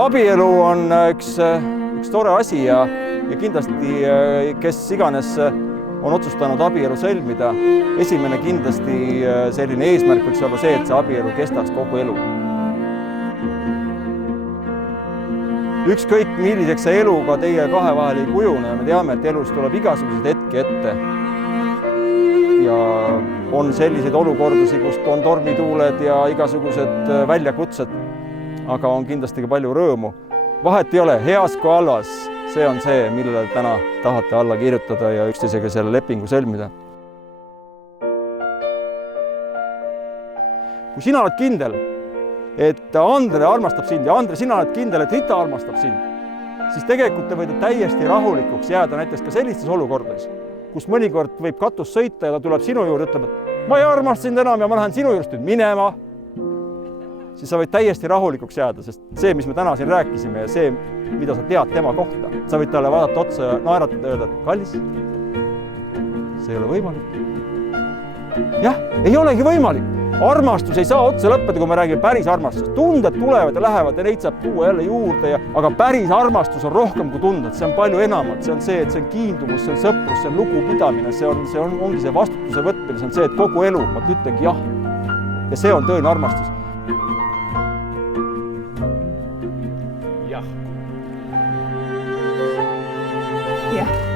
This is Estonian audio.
Abielu on üks tore asi ja kindlasti kes iganes on otsustanud abielu sõlmida. Esimene kindlasti selline eesmärk võiks olla see, et see abielu kestaks kogu elu. Ükskõik milliseks see elu ka teie kahe vahel ei kujune. Me teame, et elus tuleb igasuguseid hetki ette. Ja on selliseid olukordusi, kus on tormituuled ja igasugused väljakutsed, aga on kindlasti ka palju rõõmu. Vahet ei ole, heas kui halvas, see on see, millele täna tahate alla kirjutada ja üksteisega selle lepingu sõlmida. Kui sina oled kindel, et Andre armastab sind ja Andre, sina oled kindel, et Rita armastab sind, siis tegelikult te võite täiesti rahulikuks jääda näiteks ka sellistes olukordades, kus mõnikord võib katus sõita ja ta tuleb sinu juurde ja ütleb, et ma ei armasta sind enam ja ma lähen sinu juurest nüüd minema, siis sa võid täiesti rahulikuks jääda, sest see, mis me täna siin rääkisime ja see, mida sa tead tema kohta, sa võid talle vaadata otsa ja naeratada ja öelda, et kallis, see ei ole võimalik. Jah, ei olegi võimalik. Armastus ei saa otsa lõppeda, kui me räägime päris armastust. Tunded tulevad ja lähevad ja neid saab tuua jälle juurde, aga päris armastus on rohkem kui tunded. See on palju enamat. See on see, et see on kiindumus, see on sõprus, see on lugupidamine, ongi see vastutuse võtmine, see on see, et kogu elu ma ütlengi jah. Ja see on tõeline armastus. Jah.